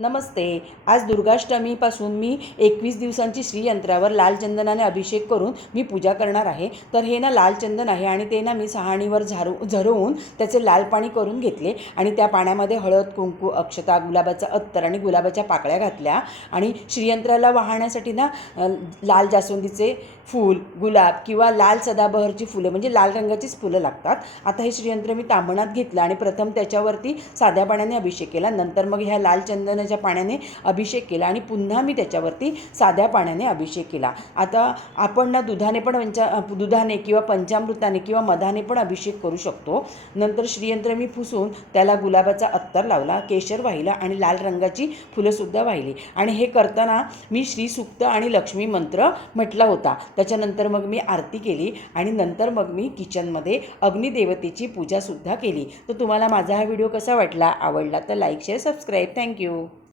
नमस्ते. आज दुर्गाष्टमीपासून मी 21 दिवसांची श्रीयंत्रावर लाल चंदनाने अभिषेक करून मी पूजा करणार आहे. तर हे ना लाल चंदन आहे आणि ते ना मी सहाणीवर झरवून त्याचे लाल पाणी करून घेतले आणि त्या पाण्यामध्ये हळद, कुंकू, अक्षता, गुलाबाचं अत्तर आणि गुलाबाच्या पाकळ्या घातल्या आणि श्रीयंत्राला वाहण्यासाठी ना लाल जास्वंदीचे फूल, गुलाब किंवा लाल सदाबहारची फुलं म्हणजे लाल रंगाचीच फुलं लागतात. आता हे श्रीयंत्र मी तांबणात घेतलं आणि प्रथम त्याच्यावरती साध्या पाण्याने अभिषेक केला. नंतर मग ह्या लाल चंदनाच्या पाण्याने अभिषेक केला आणि पुन्हा मी त्याच्यावरती साध्या पाण्याने अभिषेक केला. आता आपण ना दुधाने किंवा पंचामृताने किंवा मधाने पण अभिषेक करू शकतो. नंतर श्रीयंत्र मी पुसून त्याला गुलाबाचा अत्तर लावला, केशर वाहिला आणि लाल रंगाची फुलंसुद्धा वाहिली आणि हे करताना मी श्रीसूक्त आणि लक्ष्मी मंत्र म्हटला होता. त्याच्यानंतर मग मी आरती केली आणि नंतर मग मी किचनमध्ये अग्निदेवतेची पूजासुद्धा केली. तर तुम्हाला माझा हा व्हिडिओ कसा वाटला? आवडला तर लाईक, शेअर, सबस्क्राईब. थँक्यू.